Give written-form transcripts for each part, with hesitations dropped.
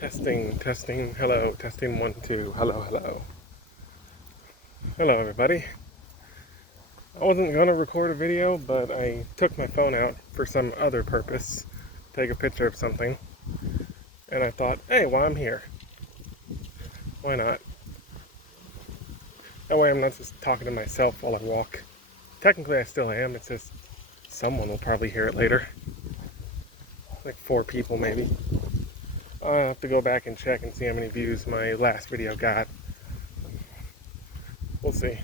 Testing, testing, hello, testing, 1, 2, hello, hello. Hello, everybody. I wasn't gonna record a video, but I took my phone out for some other purpose, take a picture of something, and I thought, hey, while I'm here, why not? That way I'm not just talking to myself while I walk. Technically, I still am, it's just someone will probably hear it later. Like 4 people, maybe. I'll have to go back and check and see how many views my last video got. We'll see.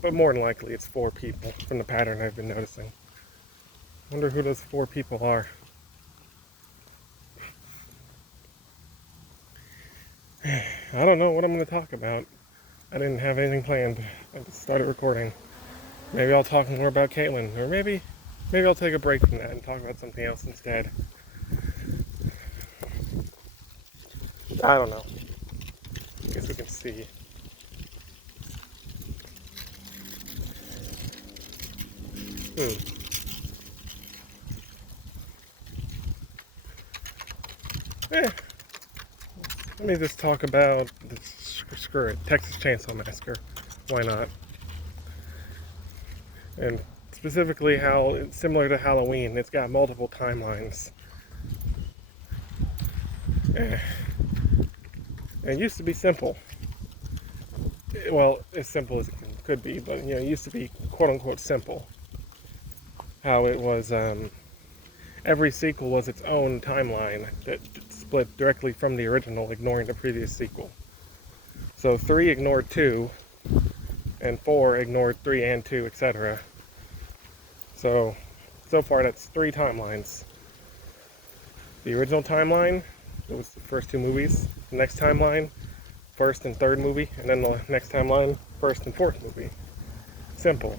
But more than likely it's 4 people from the pattern I've been noticing. Wonder who those 4 people are. I don't know what I'm going to talk about. I didn't have anything planned. I just started recording. Maybe I'll talk more about Caitlin, or maybe I'll take a break from that and talk about something else instead. I don't know. I guess we can see. Let me just talk about screw it, Texas Chainsaw Massacre. Why not? And specifically how it's similar to Halloween. It's got multiple timelines. It used to be simple. Well, as simple as it could be, but it used to be quote unquote simple. How it was, every sequel was its own timeline that split directly from the original, ignoring the previous sequel. So 3 ignored 2, and 4 ignored 3 and 2, etc. So far that's 3 timelines. The original timeline, it was the first 2 movies. The next timeline, first and third movie, and then the next timeline, first and fourth movie. Simple.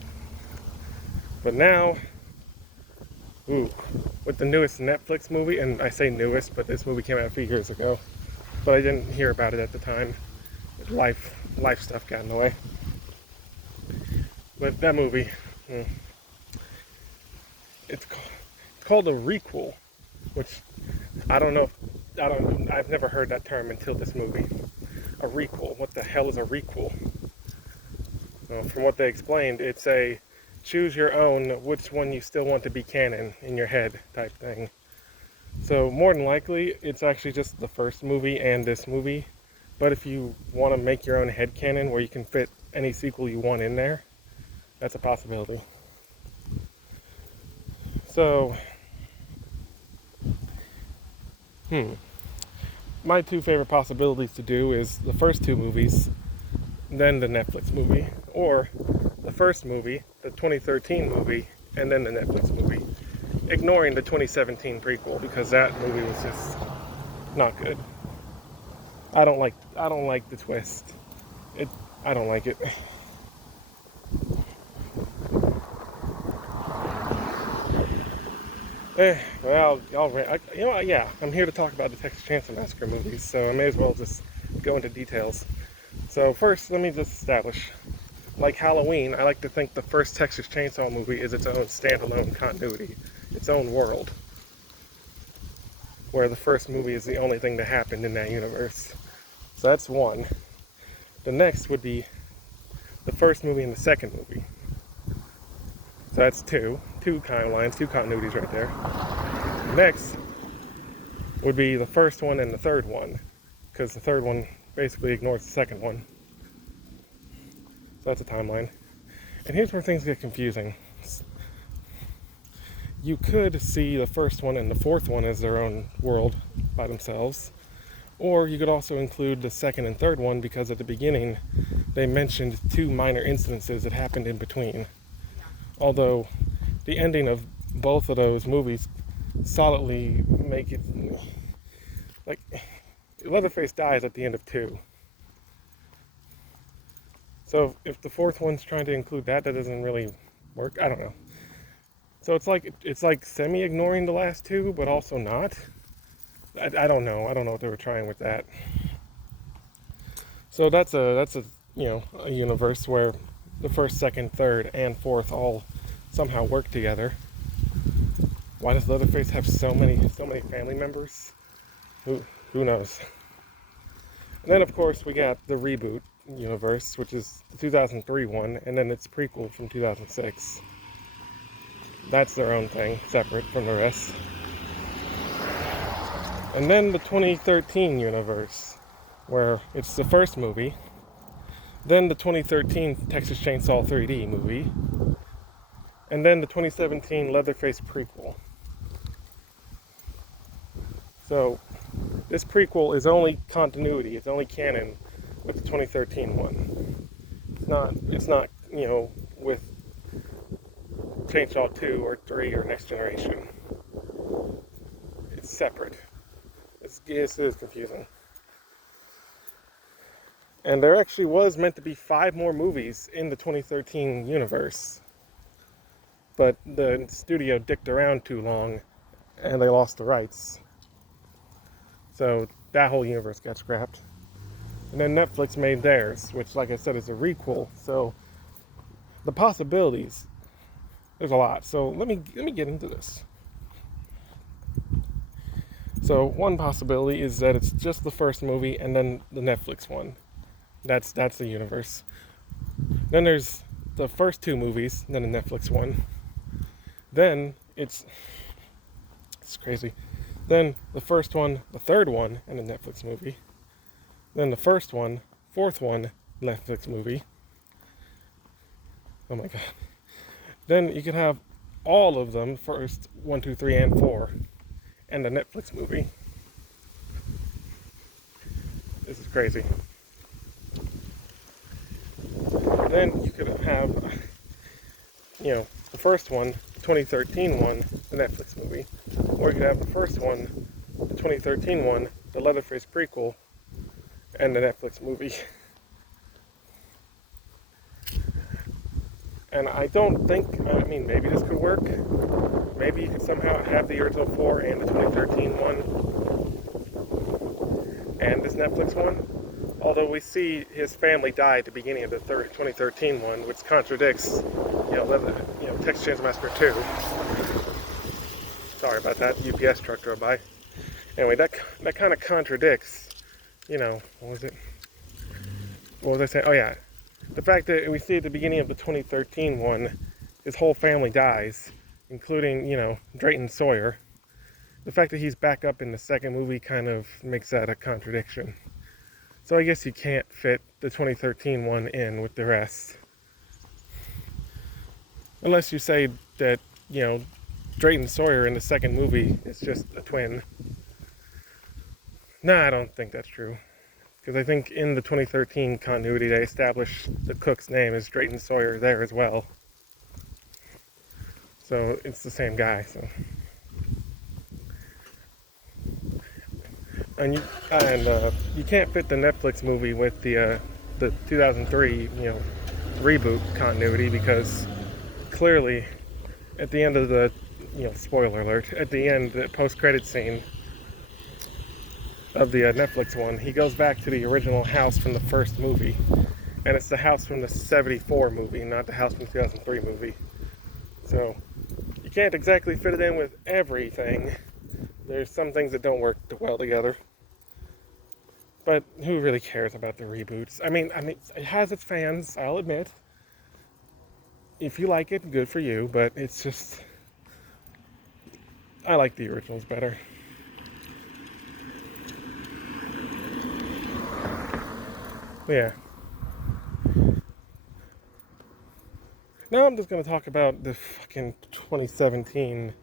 But now, with the newest Netflix movie, and I say newest, but this movie came out a few years ago, but I didn't hear about it at the time. Life stuff got in the way. But that movie, it's called a requel, which I've never heard that term until this movie. A requel. What the hell is a requel? Well, from what they explained, it's a choose your own, which one you still want to be canon in your head type thing. So more than likely, it's actually just the first movie and this movie. But if you want to make your own head canon where you can fit any sequel you want in there, that's a possibility. So, my 2 favorite possibilities to do is the first 2 movies, then the Netflix movie, or the first movie, the 2013 movie, and then the Netflix movie, ignoring the 2017 prequel because that movie was just not good. I don't like the twist. I don't like it. Well, I'm here to talk about the Texas Chainsaw Massacre movies, so I may as well just go into details. So first, let me just establish, like Halloween, I like to think the first Texas Chainsaw movie is its own standalone continuity, its own world, where the first movie is the only thing that happened in that universe. So that's 1. The next would be the first movie and the second movie. So that's 2 timelines, 2 continuities right there. Next would be the first one and the third one, because the third one basically ignores the second one. So that's a timeline. And here's where things get confusing. You could see the first one and the fourth one as their own world by themselves, or you could also include the second and third one because at the beginning they mentioned 2 minor incidences that happened in between. Although the ending of both of those movies solidly make it like Leatherface dies at the end of 2. So if the fourth one's trying to include that doesn't really work. I don't know. So it's like semi-ignoring the last 2, but also not. I don't know. I don't know what they were trying with that. So that's a universe where the first, second, third, and fourth all somehow work together. Why does Leatherface have so many family members? Who knows? And then, of course, we got the reboot universe, which is the 2003 one, and then its prequel from 2006. That's their own thing, separate from the rest. And then the 2013 universe, where it's the first movie, then the 2013 Texas Chainsaw 3D movie, and then the 2017 Leatherface prequel. So, this prequel is only continuity, it's only canon with the 2013 one. It's not, with Chainsaw 2 or 3 or Next Generation. It's separate. It is confusing. And there actually was meant to be 5 more movies in the 2013 universe. But the studio dicked around too long and they lost the rights. So that whole universe got scrapped. And then Netflix made theirs, which, like I said, is a requel. So the possibilities, there's a lot. So let me get into this. So one possibility is that it's just the first movie and then the Netflix one. That's the universe. Then there's the first 2 movies, then the Netflix one. Then it's crazy. Then the first one, the third one, and the Netflix movie. Then the first one, fourth one, Netflix movie. Oh my god. Then you could have all of them, first 1, 2, 3, and 4, and the Netflix movie. This is crazy. Then you could have, the first one, the 2013 one, the Netflix movie. Or you could have the first one, the 2013 one, the Leatherface prequel, and the Netflix movie. And I don't think, maybe this could work. Maybe you could somehow have the original 4 and the 2013 one, and this Netflix one. Although we see his family die at the beginning of the 2013 one, which contradicts, Texas Chainsaw Massacre 2. Sorry about that, UPS truck drove by. Anyway, that kind of contradicts, what was it? What was I saying? Oh yeah, the fact that we see at the beginning of the 2013 one, his whole family dies, including, Drayton Sawyer. The fact that he's back up in the second movie kind of makes that a contradiction. So I guess you can't fit the 2013 one in with the rest. Unless you say that, Drayton Sawyer in the second movie is just a twin. Nah, I don't think that's true. Because I think in the 2013 continuity they established the cook's name as Drayton Sawyer there as well. So it's the same guy, so. And you can't fit the Netflix movie with the 2003 reboot continuity, because clearly at the end of the spoiler alert, at the end, the post-credit scene of the Netflix one, he goes back to the original house from the first movie, and it's the house from the 74 movie, not the house from the 2003 movie. So you can't exactly fit it in with everything. There's some things that don't work well together. But who really cares about the reboots? I mean, it has its fans, I'll admit. If you like it, good for you, but it's just, I like the originals better. Yeah. Now I'm just going to talk about the fucking 2017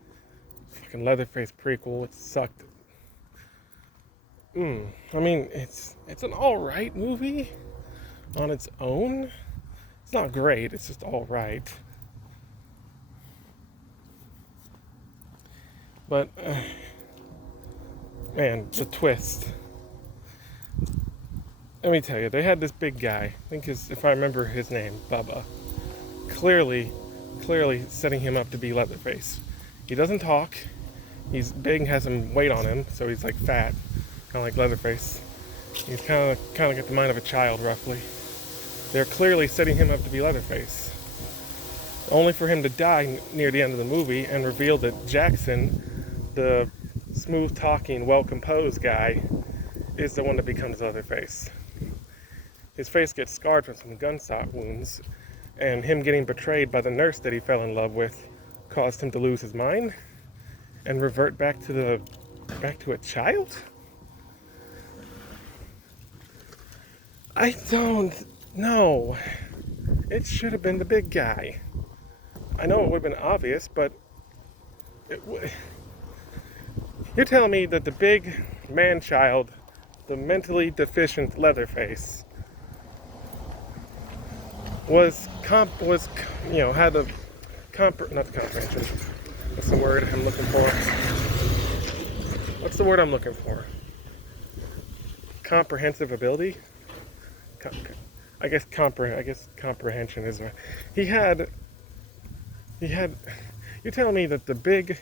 fucking Leatherface prequel. It sucked. It's an alright movie on its own. It's not great, it's just alright. But, man, the twist. Let me tell you, they had this big guy, I think if I remember his name, Bubba, clearly setting him up to be Leatherface. He doesn't talk, he's big, has some weight on him, so he's like fat, kind of like Leatherface. He's kind of got the mind of a child, roughly. They're clearly setting him up to be Leatherface, only for him to die near the end of the movie and reveal that Jackson, the smooth-talking, well-composed guy is the one that becomes Leatherface. His face gets scarred from some gunshot wounds, and him getting betrayed by the nurse that he fell in love with caused him to lose his mind and revert back to a child? I don't know. It should have been the big guy. I know it would have been obvious, but you're telling me that the big man-child, the mentally deficient Leatherface, had a not comprehension. What's the word I'm looking for? What's the word I'm looking for? Comprehensive ability? I guess comprehension is right. He had. You're telling me that the big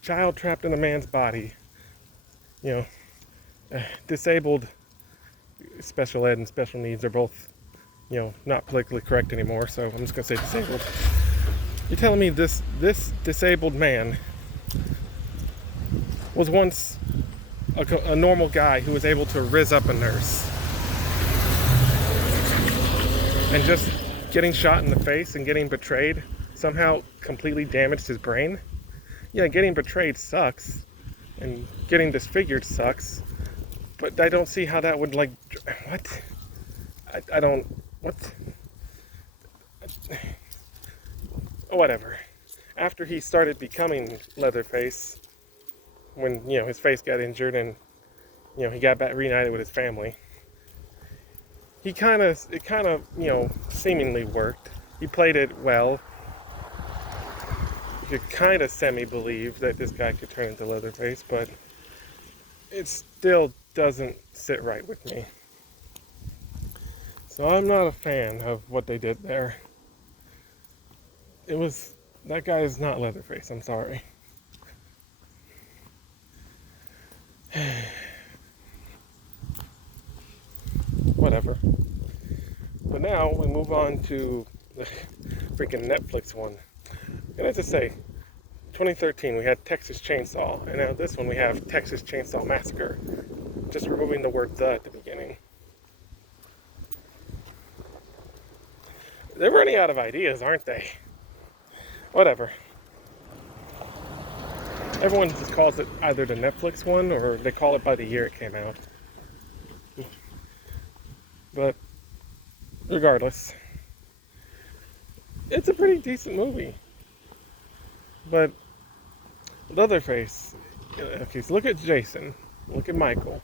child trapped in a man's body, disabled, special ed and special needs are both, not politically correct anymore, so I'm just gonna say disabled. You're telling me this disabled man was once a normal guy who was able to riz up a nurse, and just getting shot in the face and getting betrayed somehow completely damaged his brain? Yeah, getting betrayed sucks, and getting disfigured sucks, but I don't see how that would, what? I don't, what? Whatever. After he started becoming Leatherface, when, his face got injured and, he got back reunited with his family, it kind of, seemingly worked. He played it well. You could kind of semi-believe that this guy could turn into Leatherface, but it still doesn't sit right with me. So I'm not a fan of what they did there. That guy is not Leatherface, I'm sorry. Whatever. But now we move on to the freaking Netflix one. And as I say, 2013 we had Texas Chainsaw, and now this one we have Texas Chainsaw Massacre. Just removing the word "the" at the beginning. They're running out of ideas, aren't they? Whatever. Everyone just calls it either the Netflix one or they call it by the year it came out. But regardless, it's a pretty decent movie. But Leatherface, okay, so look at Jason, look at Michael,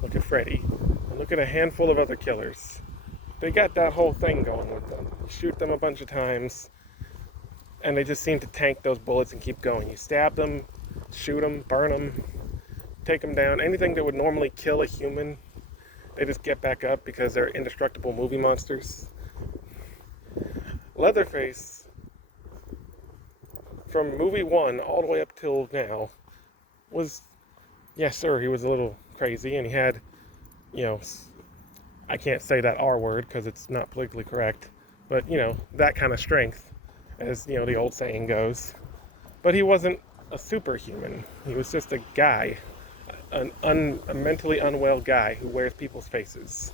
look at Freddy, and look at a handful of other killers. They got that whole thing going with them. You shoot them a bunch of times, and they just seem to tank those bullets and keep going. You stab them, shoot them, burn them, take them down. Anything that would normally kill a human, they just get back up because they're indestructible movie monsters. Leatherface, from movie one all the way up till now, was, yes sir, he was a little crazy, and he had, I can't say that R word because it's not politically correct, but, that kind of strength, as, the old saying goes. But he wasn't a superhuman. He was just a guy, a mentally unwell guy who wears people's faces.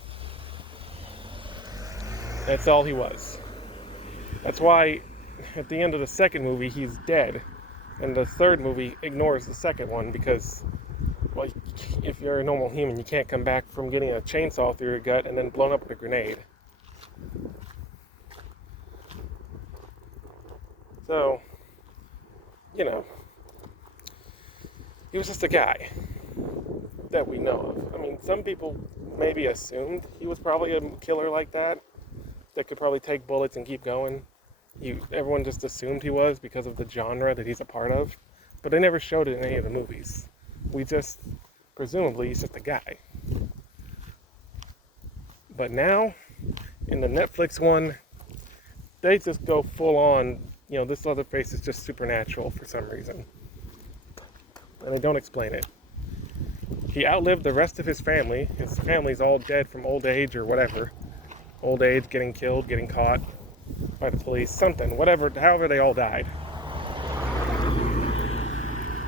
That's all he was. That's why at the end of the second movie he's dead, and the third movie ignores the second one because, well, if you're a normal human, you can't come back from getting a chainsaw through your gut and then blown up with a grenade. So, he was just a guy that we know of. I mean, some people maybe assumed he was probably a killer like that could probably take bullets and keep going. Everyone just assumed he was because of the genre that he's a part of, but they never showed it in any of the movies. Presumably, he's just a guy. But now, in the Netflix one, they just go full on, this Leatherface is just supernatural for some reason. And they don't explain it. He outlived the rest of his family. His family's all dead from old age or whatever. Old age, getting killed, getting caught by the police, something, whatever, however they all died.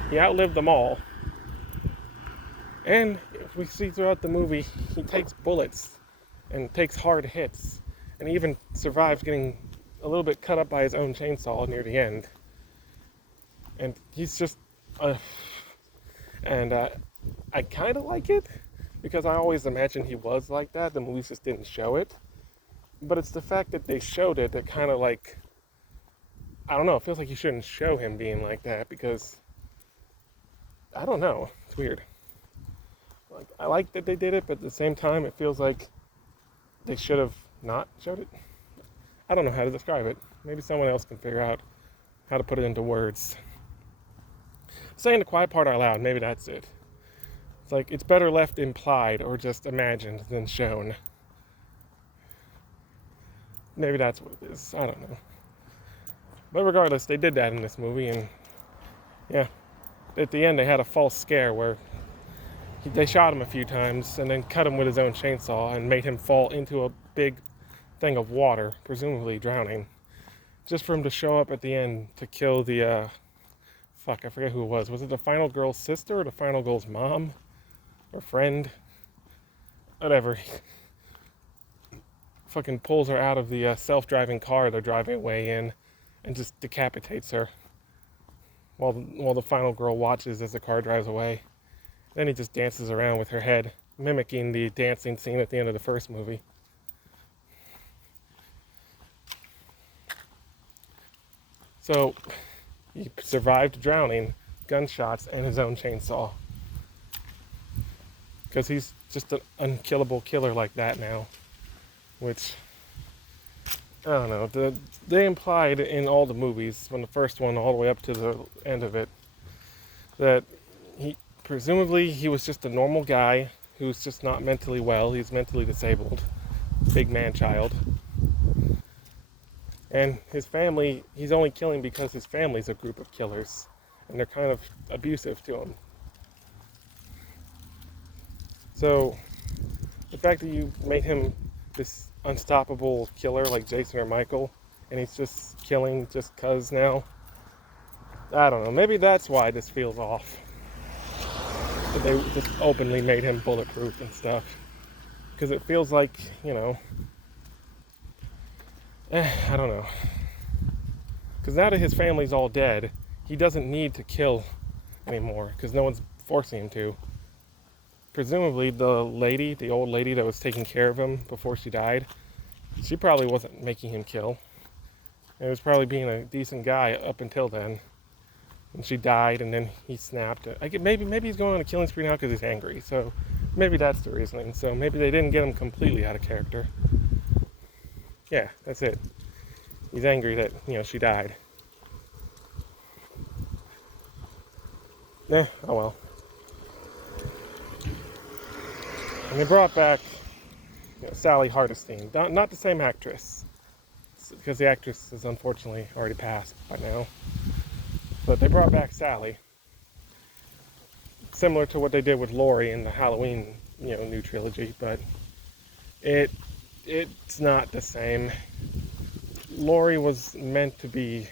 He outlived them all, And we see throughout the movie, he takes bullets and takes hard hits, and he even survives getting a little bit cut up by his own chainsaw near the end. And he's just, and I kind of like it because I always imagined he was like that. The movies just didn't show it, but it's the fact that they showed it that kind of like, I don't know. It feels like you shouldn't show him being like that because I don't know. It's weird. Like I like that they did it, but at the same time, it feels like they should have not showed it. I don't know how to describe it. Maybe someone else can figure out how to put it into words. Saying the quiet part out loud, maybe that's it. It's like it's better left implied or just imagined than shown. Maybe that's what it is. I don't know. But regardless, they did that in this movie, and yeah, at the end they had a false scare where they shot him a few times and then cut him with his own chainsaw and made him fall into a big thing of water, presumably drowning, just for him to show up at the end to kill the, I forget who it was. Was it the final girl's sister or the final girl's mom or friend? Whatever. Fucking pulls her out of the self-driving car they're driving away in and just decapitates her while the final girl watches as the car drives away. Then he just dances around with her head, mimicking the dancing scene at the end of the first movie. So, he survived drowning, gunshots, and his own chainsaw. Because he's just an unkillable killer like that now. Which, I don't know. They implied in all the movies, from the first one all the way up to the end of it, that presumably he was just a normal guy who's just not mentally well. He's mentally disabled. Big man-child. And his family, he's only killing because his family's a group of killers. And they're kind of abusive to him. So, the fact that you made him this unstoppable killer like Jason or Michael, and he's just killing just 'cause now, I don't know. Maybe that's why this feels off. That they just openly made him bulletproof and stuff. Because it feels like, I don't know. Because now that his family's all dead, he doesn't need to kill anymore because no one's forcing him to. Presumably the old lady that was taking care of him before she died, she probably wasn't making him kill. It was probably being a decent guy up until then. And she died and then he snapped. Maybe he's going on a killing spree now because he's angry. So maybe that's the reasoning. So maybe they didn't get him completely out of character. Yeah, that's it. He's angry that, she died. Oh well. And they brought back Sally Hardesty. Not the same actress, because the actress is unfortunately already passed by now. But they brought back Sally. Similar to what they did with Laurie in the Halloween, new trilogy, but it's not the same. Laurie was meant to be,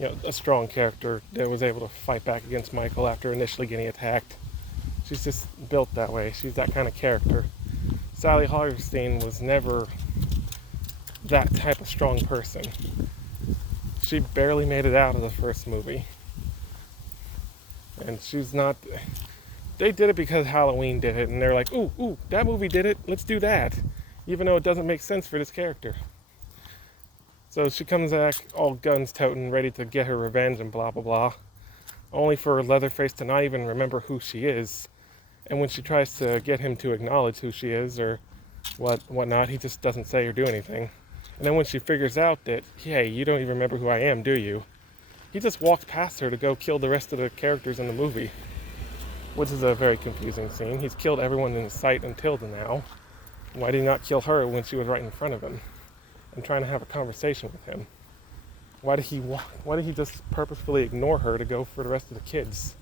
a strong character that was able to fight back against Michael after initially getting attacked. She's just built that way. She's that kind of character. Sally Hardesty was never that type of strong person. She barely made it out of the first movie. And she's not... They did it because Halloween did it, and they're like, ooh, that movie did it, let's do that. Even though it doesn't make sense for this character. So she comes back all guns toting, ready to get her revenge and blah, blah, blah. Only for Leatherface to not even remember who she is. And when she tries to get him to acknowledge who she is or whatnot, he just doesn't say or do anything. And then when she figures out that, hey, you don't even remember who I am, do you? He just walks past her to go kill the rest of the characters in the movie. Which is a very confusing scene. He's killed everyone in sight until now. Why did he not kill her when she was right in front of him and trying to have a conversation with him? Why did he just purposefully ignore her to go for the rest of the kids?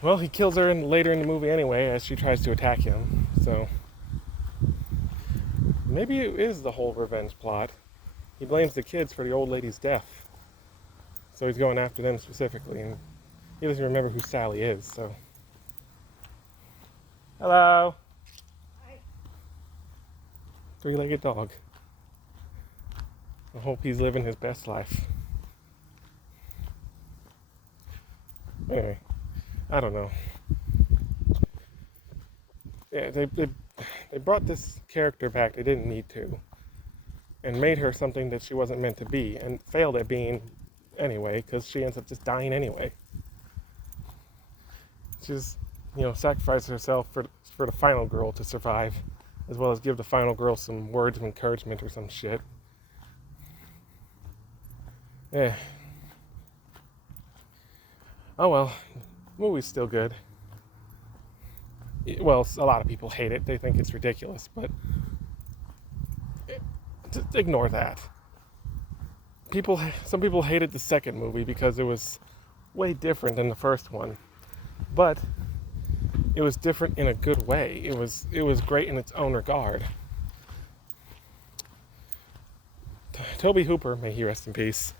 Well, he kills her later in the movie anyway as she tries to attack him. So maybe it is the whole revenge plot. He blames the kids for the old lady's death. So he's going after them specifically and he doesn't remember who Sally is, so. Hello. Hi. Three-legged dog. I hope he's living his best life. Anyway, I don't know. Yeah, they brought this character back. They didn't need to, and made her something that she wasn't meant to be, and failed at being anyway, because she ends up just dying anyway. She's, sacrifices herself for the final girl to survive, as well as give the final girl some words of encouragement or some shit. Yeah. Oh well, movie's still good. Well, a lot of people hate it. They think it's ridiculous, but just ignore that. Some people hated the second movie because it was way different than the first one, but it was different in a good way. It was great in its own regard. Toby Hooper, may he rest in peace,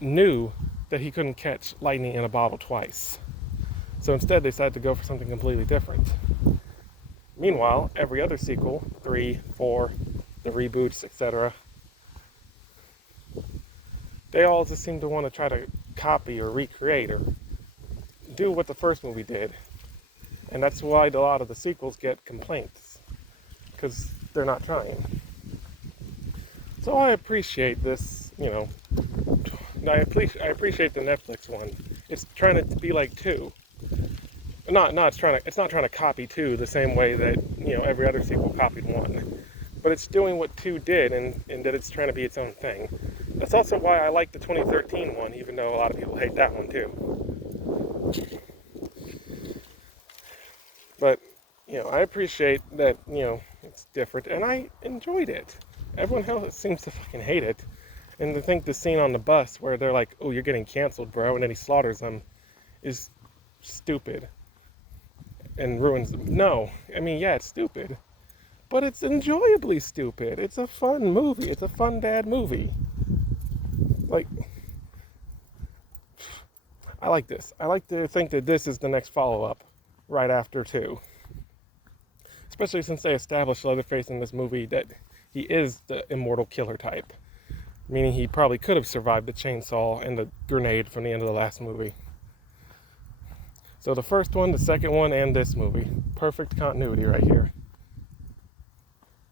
knew that he couldn't catch lightning in a bottle twice. So instead, they decided to go for something completely different. Meanwhile, every other sequel, 3, 4, the reboots, etc., they all just seem to want to try to copy or recreate or do what the first movie did. And that's why a lot of the sequels get complaints, because they're not trying. So I appreciate this, I appreciate the Netflix one. It's trying to be like 2. It's not trying to copy 2 the same way that, every other sequel copied 1. But it's doing what 2 did, and that it's trying to be its own thing. That's also why I like the 2013 one, even though a lot of people hate that one too. But, I appreciate that, it's different, and I enjoyed it. Everyone else seems to fucking hate it. And to think the scene on the bus where they're like, oh, you're getting canceled, bro, and then he slaughters them is stupid. And ruins them. No. I mean, yeah, it's stupid. But it's enjoyably stupid. It's a fun movie. It's a fun dad movie. Like, I like this. I like to think that this is the next follow-up right after 2. Especially since they established Leatherface in this movie that he is the immortal killer type. Meaning he probably could have survived the chainsaw and the grenade from the end of the last movie. So the first one, the second one, and this movie. Perfect continuity right here.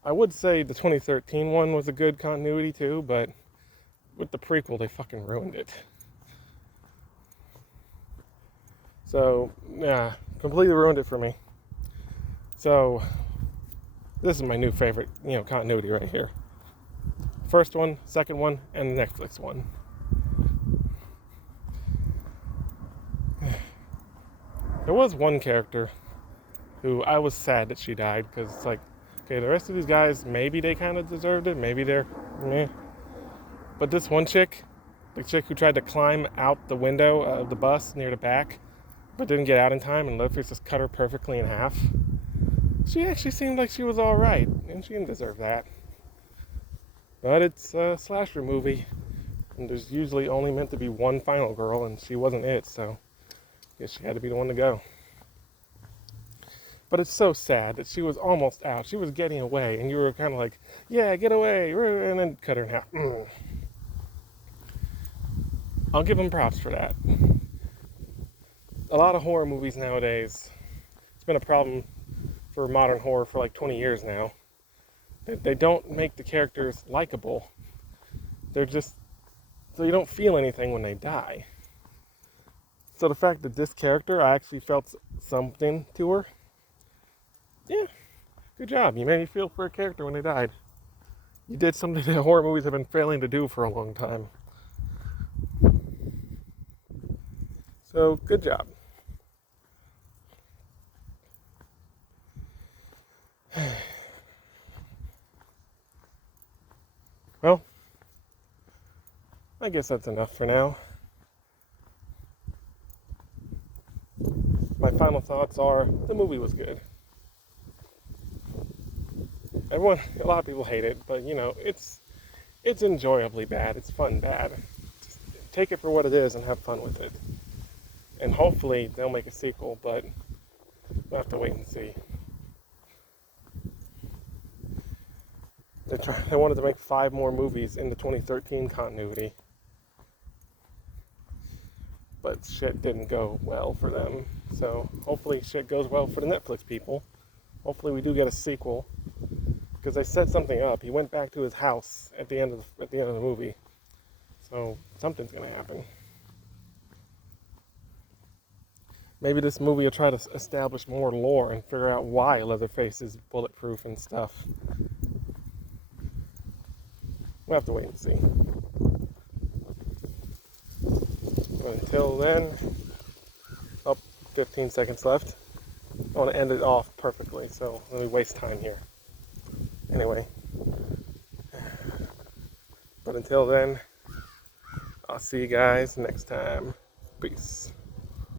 I would say the 2013 one was a good continuity too, but with the prequel, they fucking ruined it. So, yeah, completely ruined it for me. So, this is my new favorite, continuity right here. First one, second one, and the Netflix one. There was one character who I was sad that she died, because it's like, okay, the rest of these guys, maybe they kind of deserved it, maybe they're meh. But this one chick, the chick who tried to climb out the window of the bus near the back, but didn't get out in time, and Leatherface just cut her perfectly in half, she actually seemed like she was alright, and she didn't deserve that. But it's a slasher movie, and there's usually only meant to be one final girl, and she wasn't it, so I guess she had to be the one to go. But it's so sad that she was almost out. She was getting away, and you were kind of like, yeah, get away, and then cut her in half. I'll give them props for that. A lot of horror movies nowadays, it's been a problem for modern horror for like 20 years now. They don't make the characters likable. They're just, so you don't feel anything when they die. So the fact that this character, I actually felt something to her, yeah, good job. You made me feel for a character when they died. You did something that horror movies have been failing to do for a long time. So, good job. Well, I guess that's enough for now. My final thoughts are, the movie was good. A lot of people hate it, but it's enjoyably bad. It's fun bad. Just take it for what it is and have fun with it. And hopefully they'll make a sequel, but we'll have to wait and see. They wanted to make 5 more movies in the 2013 continuity, but shit didn't go well for them. So hopefully shit goes well for the Netflix people. Hopefully we do get a sequel, because they set something up. He went back to his house at the end of the movie, so something's gonna happen. Maybe this movie will try to establish more lore and figure out why Leatherface is bulletproof and stuff. We'll have to wait and see. But until then, 15 seconds left. I want to end it off perfectly, so let me waste time here. Anyway. But until then, I'll see you guys next time. Peace.